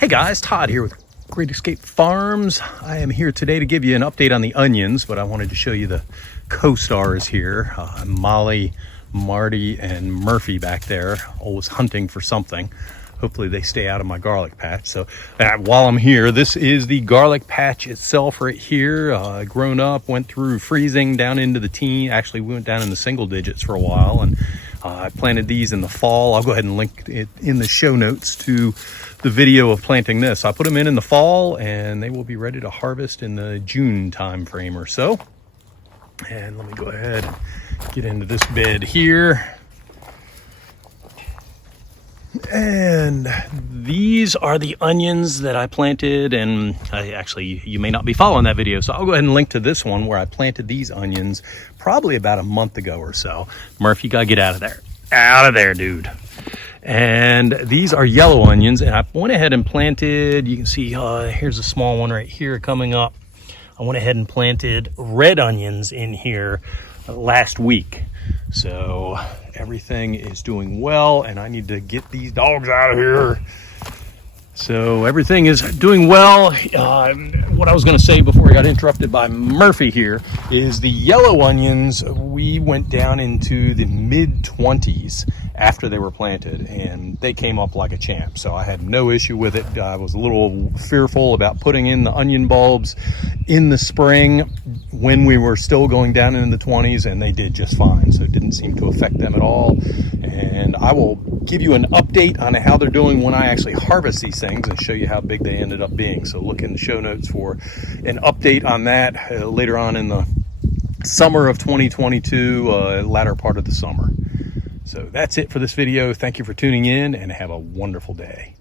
Hey guys, Todd here with Great Escape Farms. I am here today to give you an update on the onions, but I wanted to show you the co-stars here. Molly, Marty, and Murphy back there, always hunting for something. Hopefully they stay out of my garlic patch. So while I'm here, this is the garlic patch itself right here. Grown up, went through freezing down into the teen. Actually, we went down in the single digits for a while, and I planted these in the fall. I'll go ahead and link it in the show notes to the video of planting this. I put them in the fall, and they will be ready to harvest in the June time frame or so. And let me go ahead and get into this bed here. And these are the onions that I planted, and you may not be following that video, so I'll go ahead and link to this one where I planted these onions probably about a month ago or so. Murph, you gotta get out of there. Out of there, dude. And these are yellow onions, and I went ahead and planted, you can see here's a small one right here coming up. I went ahead and planted red onions in here last week. So everything is doing well, and I need to get these dogs out of here. So everything is doing well. What I was going to say before I got interrupted by Murphy here is the yellow onions, we went down into the mid-20s after they were planted, and they came up like a champ. So I had no issue with it. I was a little fearful about putting in the onion bulbs in the spring when we were still going down in the 20s, and they did just fine. So it didn't seem to affect them at all. And I will give you an update on how they're doing when I actually harvest these things and show you how big they ended up being. So look in the show notes for an update on that later on in the summer of 2022, latter part of the summer. So that's it for this video. Thank you for tuning in, and have a wonderful day.